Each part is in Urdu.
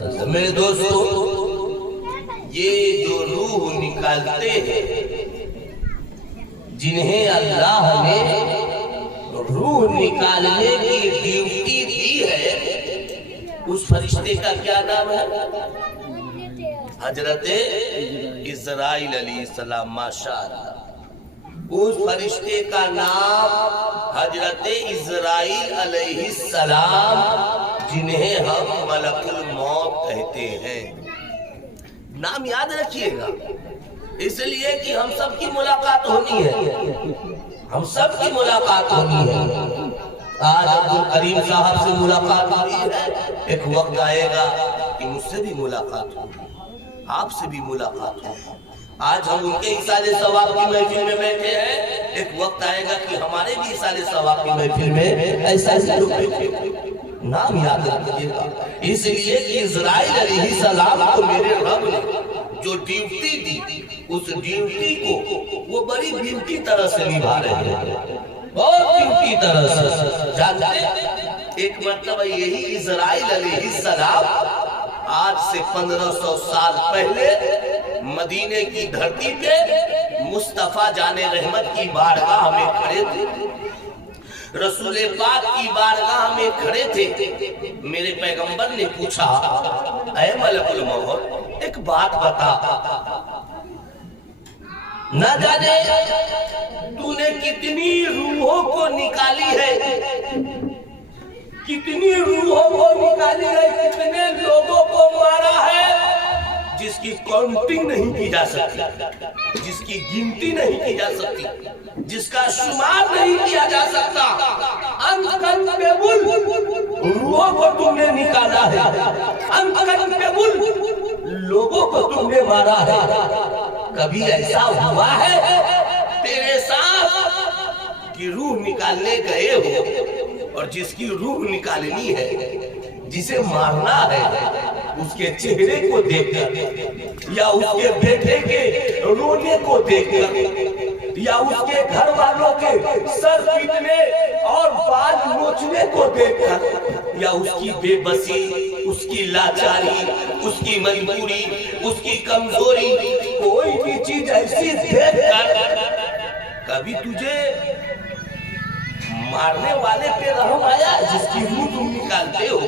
میرے دوستو، یہ جو روح نکالتے ہیں، جنہیں اللہ نے روح نکالنے کی ڈیوٹی دی ہے، اس فرشتے کا کیا نام ہے؟ حضرت اسرائیل علیہ السلام۔ ماشاءاللہ، اس فرشتے کا نام حضرت اسرائیل علیہ السلام، جنہیں ہم ملک الموت کہتے ہیں۔ نام یاد رکھیے گا، اس لیے کہ ہم سب کی ملاقات ہونی ہے، ہم سب کی ملاقات ہونی ہے۔ آج عبدالکریم صاحب سے ملاقات ہوئی ہے، ایک وقت آئے گا کہ مجھ سے بھی ملاقات ہوگی، آپ سے بھی ملاقات ہوگی۔ آج ہم ان کے ایصال ثواب کی محفل میں بیٹھے ہیں، ایک وقت آئے گا کہ ہمارے بھی ایصال ثواب کی محفل میں ایسا لوگ بیٹھے ہیں۔ نام یاد رکھیے گا، اس لیے کہ اسرائیل علیہ السلام کو میرے رب نے جو ڈیوٹی دی، اس ڈیوٹی کو وہ بڑی بیوٹی طرح سے نبھا رہے ہیں، بہت بیوٹی طرح سے۔ جانتے ہیں، ایک مرتبہ یہی اسرائیل علیہ السلام آج سے 1500 سال پہلے مدینے کی دھرتی پہ مصطفیٰ جان رحمت کی بارگاہ میں کھڑے تھے، رسول پاک کی بارگاہ میں کھڑے تھے۔ میرے پیغمبر نے پوچھا، اے ملک الموت، ایک بات بتا، نہ جانے تو نے کتنی روحوں کو نکالی ہے، کتنی روحوں کو نکالی ہے، کتنے لوگوں کو مارا ہے، جس کی کاؤنٹنگ نہیں کی جا سکتی، جس کی گنتی نہیں کی جا سکتی، جس کا شمار نہیں کیا جا سکتا۔ انکنٹیبل روحوں کو تم نے نکالا ہے، انکنٹیبل لوگوں کو تم نے مارا ہے۔ کبھی ایسا ہوا ہے تیرے ساتھ کہ روح نکالنے گئے ہو اور جس کی روح نکالنی ہے، جسے مارنا ہے، اس کے چہرے کو دیکھ کر، یا اس کے بیٹے کے رونے کو دیکھ کر، یا اس کے گھر والوں کے سر پیٹنے اور بال نوچنے کو دیکھ کر، یا اس کی بے بسی، اس کی لاچاری، اس کی مجبوری، اس کی کمزوری، کوئی بھی چیز ایسی دیکھ کر کبھی تجھے مارنے والے پہ رحم آیا؟ جس کی روح تم نکالتے ہو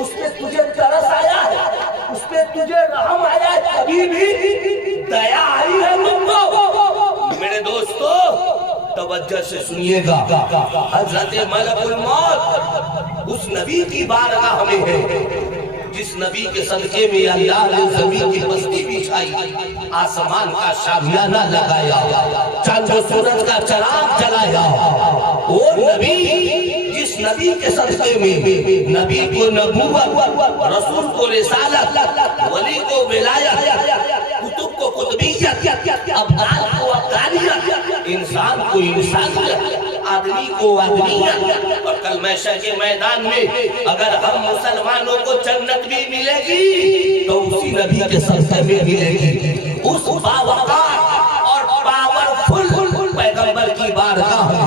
اس پہ تجھے ترس آیا ہے، اس پہ تجھے رحم آیا ہے، کبھی بھی دیا آئی ہے تم کو؟ میرے دوستو توجہ سے سنیے گا، حضرت ملک الموت اس نبی کی بارگاہ میں ہے جس نبی کے صدقے میں اللہ نے زمین کی بستی بچھائی، آسمان کا شامیانہ لگایا، چاند و سورج کا چراغ جلایا۔ وہ نبی جس نبی کے صدقے میں نبی کو نبوت، رسول کو رسالت، ولی کو ولایت، کتب کو قطبیت، ابدال کو ابدالیت، انسان کو انسانیت، آدمی کو آدمیت۔ اور کل محشر کے میدان میں اگر ہم مسلمانوں کو جنت بھی ملے گی تو اسی نبی کے صدقے میں ملے گی۔ اس باوقار اور پاورفل پیغمبر کی بارگاہ میں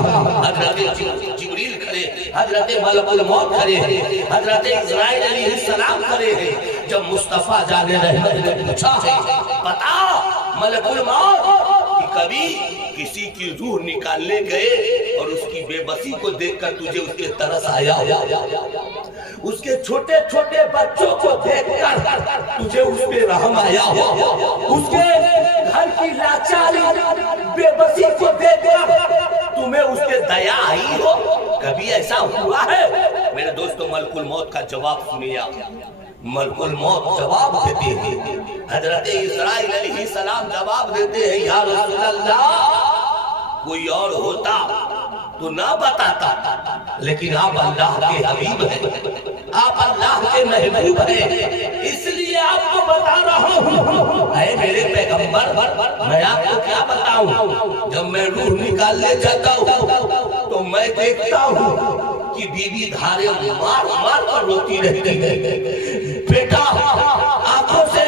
حضرت جبریل کھڑے، حضرت ملک الموت کھڑے ہیں، حضرت اسرائیل علیہ السلام کھڑے ہیں۔ جب مصطفیٰ جان رحمت نے پوچھا ہے، بتا ملک الموت کہ کبھی کسی کی روح نکالنے گئے اور اس کی بے بسی کو دیکھ کر تجھے اس کے ترس آیا، اس کے چھوٹے چھوٹے بچوں کو دیکھ کر تجھے اس پہ رحم آیا، اس کے گھر کی لاچاری بے بسی کو دیکھ کر تمہیں اس کے دیا آئی ہو؟ کبھی ایسا ہوا ہے؟ میرے دوستو ملک الموت کا جواب سنیا۔ ملک الموت جواب دیتے ہیں، حضرت اسرائیل علیہ السلام جواب دیتے ہیں، یا رسول اللہ، کوئی اور ہوتا تو نہ بتاتا، لیکن آپ اللہ کے حبیب ہیں، آپ اللہ کے محبوب ہیں، اس لیے آپ کو بتا رہا ہوں۔ اے میرے پیغمبر، میں آپ کو کیا بتاؤں؟ جب میں روح نکالنے جاتا ہوں تو میں دیکھتا ہوں کہ بیوی دھارے مار مار کر روتی رہتی ہے، بیٹا آنکھوں سے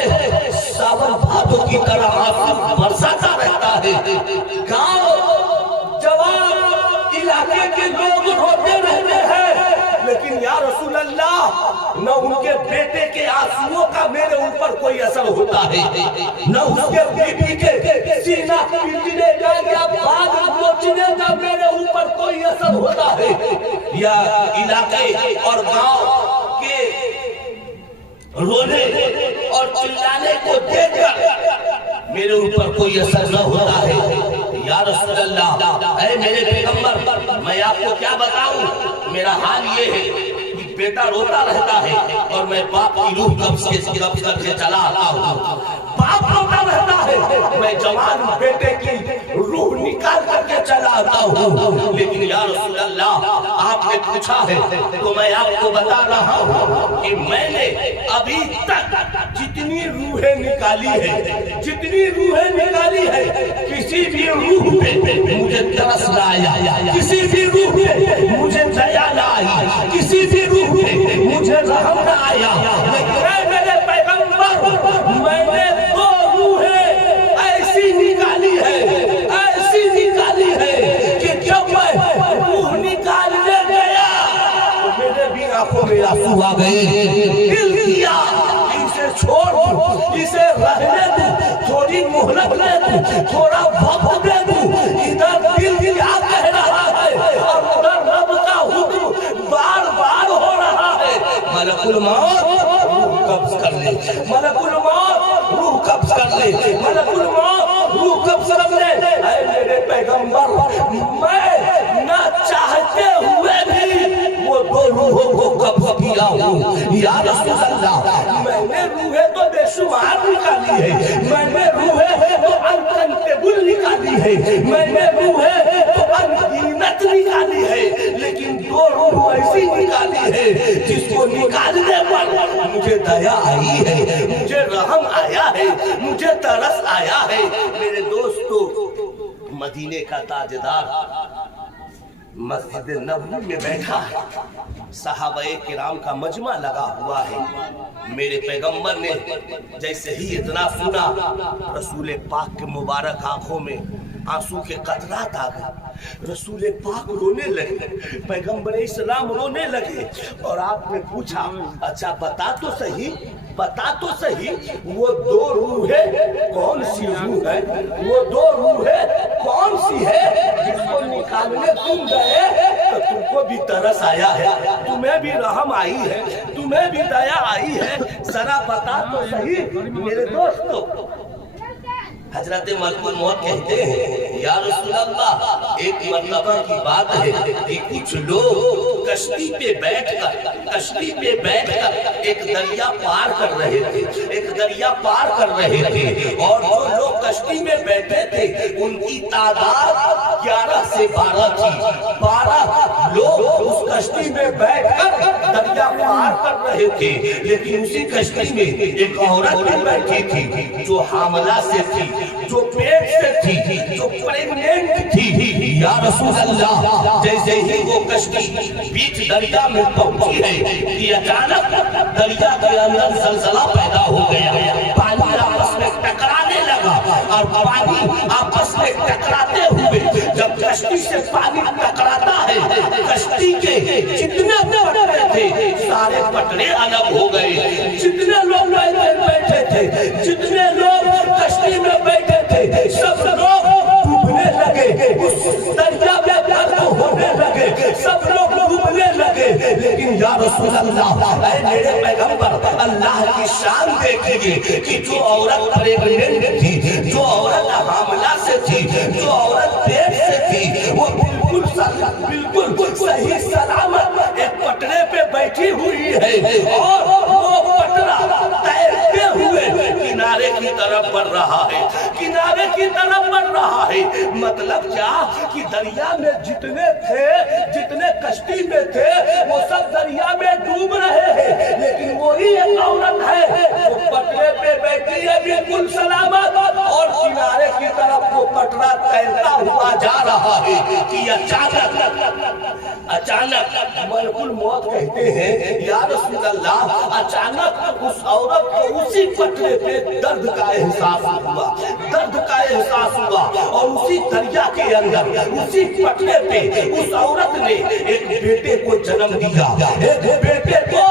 ساون بھادو کی طرح آنسو برساتا رہتا ہے، گاؤں جواب علاقے کے لوگ روتے رہتے ہیں، لیکن یا رسول اللہ نہ ان کے بیٹے کے آنسوؤں کا میرے اوپر کوئی اثر ہوتا ہے، نہ اس کے بیٹی کے سینہ پھٹنے کا یا بال نوچنے کا میرے اوپر کوئی اثر ہوتا ہے، یا علاقے اور گاؤں کے رونے اور چلانے کو دیکھ کر میرے اوپر کوئی اثر نہ ہوتا ہے۔ یا رسول اللہ، اے میرے پیغمبر، میں آپ کو کیا بتاؤں، میرا حال یہ ہے کہ بیٹا روتا رہتا ہے اور میں باپ کی روح قبض کر کے چلا آتا ہوں، باپ روتا رہتا ہے، میں جوان بیٹے کی روح نکال کر کے چلا آتا ہوں، لیکن یا رسول اللہ آپ نے پوچھا ہے تو میں آپ کو بتا رہا ہوں کہ میں نے ابھی تک جتنی روحیں نکالی ہے کسی بھی روح پہ مجھے ترس نہ آیا، کسی بھی روح پہ مجھے دیا نہ آئی، کسی بھی روح پہ مجھے رحم نہ آیا، لیکن اے میرے پیغمبر میں نے دو روحیں ایسی نکالی ہے کہ جب میں روح نکالنے گیا تو میرے بھی آنکھوں میں آنسو آ گئے، دل کیا اسے چھوڑ دوں، اسے رہنے دوں، تھوڑی مہلت لے دوں، تھوڑا وقت دے دوں، ادھر دل کیا کہہ رہا ہے اور ادھر رب کا حکم بار بار ہو رہا ہے، ملک الموت روح قبض کر لے، ملک الموت روح قبض کر لے، ملک الموت روح قبض کر لے۔ اے میرے پیغمبر، میں نہ چاہتے ہوئے بھی وہ دو روحوں کو قبض کیا ہوں۔ یا رسول اللہ، میں نے روحیں تو بے شمار نکالی ہے، میں نے روحیں تو انکنٹیبل نکالی ہے، میں نے روحیں تو انگنت نکالی ہے، لیکن دو روح ایسی نکالی ہے جس کو نکالنے پر مجھے دیا آئی ہے، مجھے رحم آیا ہے، مجھے ترس آیا ہے۔ میرے دوستو، مدینے کا تاجدار مسجد نبوی میں بیٹھا ہے، صحابہ کرام کا مجمع لگا ہوا ہے، میرے پیغمبر نے جیسے ہی اتنا سنا، رسول پاک کے مبارک آنکھوں میں آنسو کے قطرات آ گئے، رسول پاک رونے لگے، پیغمبر اسلام رونے لگے، اور آپ نے پوچھا اچھا بتا تو صحیح وہ دو روحیں کون سی روح ہے، وہ دو روحیں کون سی ہے جس کو نکالنے تم گئے تو تم کو بھی ترس آیا ہے، تمہیں بھی رحم آئی ہے، تمہیں بھی دیا آئی ہے، ذرا بتا تو صحیح میرے دوستو۔ حضرت ملک الموت کہتے ہیں یا رسول اللہ، ایک مرتبہ کی بات ہے کہ کچھ لوگ کشتی پہ بیٹھ کر ایک دریا پار کر رہے تھے، اور جو لوگ کشتی میں بیٹھے تھے ان کی تعداد 11 سے 12 تھی، 12 لوگ اس کشتی میں بیٹھ کر دریا پار کر رہے تھے، لیکن اسی کشتی میں ایک عورت بھی بیٹھی تھی جو حاملہ سے تھی، جو پیٹ سے تھی، جو پریگننٹ تھی۔ یا رسول اللہ، جیسے ہی وہ کشتی بیچ دریا میں پہنچی ہے کہ اچانک دریا کے اندر زلزلہ پیدا ہو گیا، پانی آپس میں ٹکرانے لگا، اور پانی آپس میں ٹکراتے ہوئے جب کشتی سے پانی ٹکراتا ہے، کشتی کے جتنے پٹرے تھے سارے پٹرے الگ ہو گئے، جتنے لوگ بیٹھے تھے، جتنے لوگ کشتی میں بیٹھے تھے، سب لوگ ڈوبنے لگے، اس دریا میں غرق ہونے لگے، سب لوگ ڈوبنے لگے، لیکن یا رسول اللہ، اے میرے پیغمبر، اللہ کی شان دیکھیے کہ جو عورت پریگننٹ تھی، جو عورت حاملہ سے تھی، جو عورت پیٹ سے تھی، وہ بالکل صحیح سلامت ایک پٹرے پہ بیٹھی ہوئی ہے، اور وہ پٹرا تیرتے ہوئے کنارے کی طرف بڑھ رہا ہے، کنارے کی طرف بڑھ رہا ہے۔ مطلب کیا کہ دریا میں جتنے کشتی میں تھے وہ سب دریا میں ڈوب رہے ہیں، لیکن وہی ایک عورت ہے جو پٹرے پہ بیٹھی ہے بالکل سلامت، اور کنارے کی طرف وہ پٹرا تیرتا ہوا جا رہا ہے کہ اچانک ملک الموت کہتے ہیں یا رسول اللہ، اچانک اس عورت کو اسی پٹنے پہ درد کا احساس ہوا، درد کا احساس ہوا، اور اسی دریا کے اندر اسی پٹنے پہ اس عورت نے ایک بیٹے کو جنم دیا، ایک بیٹے کو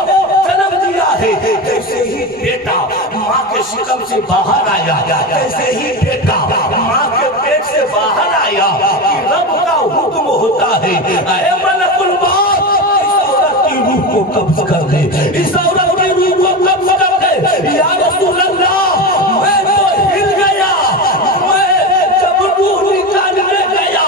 جنم دیا ہے۔ جیسے ہی بیٹا ماں کے شکم سے باہر آیا، جیسے ہی بیٹا ماں کے پیٹ سے باہر آیا، رب کا حکم ہوتا ہے اے ملک الموت اس عورت کی روح کو قبض کر دے، اس عورت کی روح کو قبض کر دے۔ یا رسول اللہ میں تو ہل گیا، میں جب روح نکالنے گیا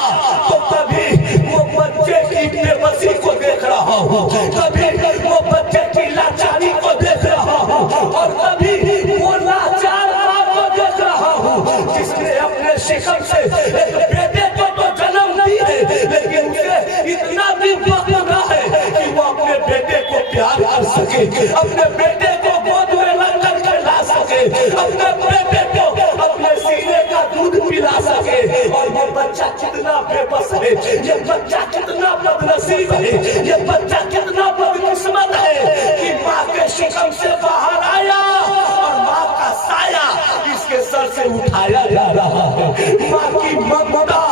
تو کبھی وہ بچے کی بے بسی کو دیکھ رہا ہوں، کبھی وہ بچے کی لاچاری کو دیکھ رہا ہوں، اور کبھی وہ لاچار ماں کو دیکھ رہا ہوں جس نے اپنے شکم سے ایک بیٹے کو تو جنم دی ہے، لیکن اسے اتنا بھی وقت نہ ہے کہ وہ اپنے بیٹے کو پیار کر سکے، اپنے بیٹے کو گود میں رکھ کر کے لا سکے، اپنے بیٹے کو اپنے سینے کا دودھ پلا سکے۔ اور یہ بچہ کتنا بے بس ہے، یہ بچہ کتنا بد نصیب ہے، یہ بچہ کتنا بد قسمت ہے کہ ماں کے شکم سے باہر آیا اور ماں کا سایہ اس کے سر سے اٹھایا جا رہا ہے، ماں کی ممتا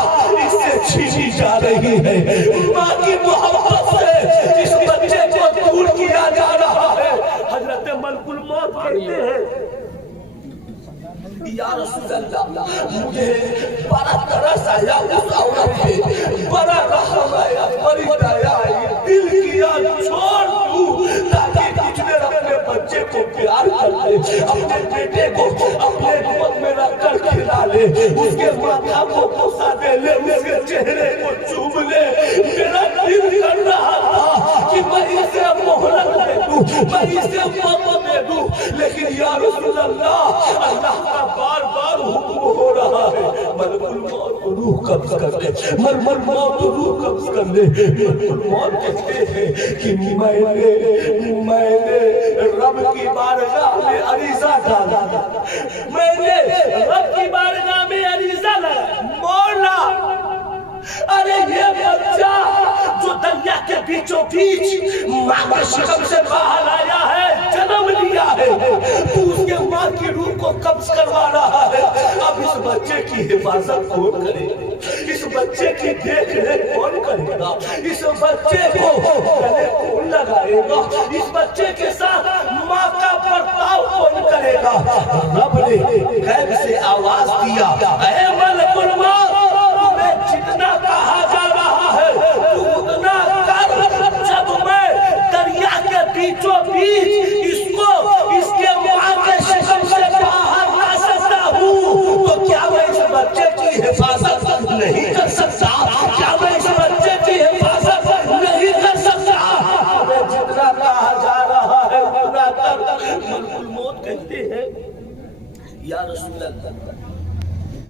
اس سے چھینی جا رہی ہے، ماں کی محبت سے اس بچے کو دور کیا جا رہا ہے۔ حضرت ملک الموت کہتے ہیں یا رسول اللہ مجھے بڑا ترس آیا اس عورت پہ، بڑا رحم آیا، بڑی دیا آئی، دل کیا چھوڑ دوں تاکہ کچھ دیر اپنے بچے کو پیار کر لے، اپنے بیٹے کو اپنے گود میں رکھ کر کھلا لے، اس کے ماتھا کو بوسہ دے لے، اس کے چہرے کو چوم لے۔ میرا دل کر رہا تھا کہ میں اسے مہلت دے دوں، میں اسے موت دے دوں، لیکن یا رسول اللہ اللہ کا بار بار حکم ہو رہا ہے ملک الموت روح قبض کر لے، ملک الموت روح قبض کر لے۔ ملک الموت کہتے ہیں کہ میں نے رب کی بارگاہ میں عریضہ ڈالا، میں نے رب کی بارگاہ میں عریضہ ڈالا، مولا ارے یہ بچہ جو دریا کے بیچوں بیچ ماں کے شکم سے باہر آیا ہے، جنم لیا ہے، تو اس کے ماں کی روح کو قبض کروا رہا ہے۔ اب اس بچے کی حفاظت کون کرے گا؟ اس بچے کی دیکھ ریکھ کون کرے گا؟ اس بچے کو گلے کون لگائے گا؟ اس بچے کے ساتھ ماں کا برتاؤ کون کرے گا؟ رب نے غیب سے آواز دیا اے ملک الموت جتنا کہا جا رہا ہے تو اتنا کر، جب میں دریا کے بیچوں بیچ اس کو اس کے ماں کے شکم سے باہر لا سکتا ہوں تو کیا میں اس بچے کی حفاظت نہیں کر سکتا؟ کیا میں اس بچے کی حفاظت نہیں کر سکتا؟ ہمیں جتنا کہا جا رہا ہے اتنا کر۔ ملک الموت کہتے ہیں یا رسول اللہ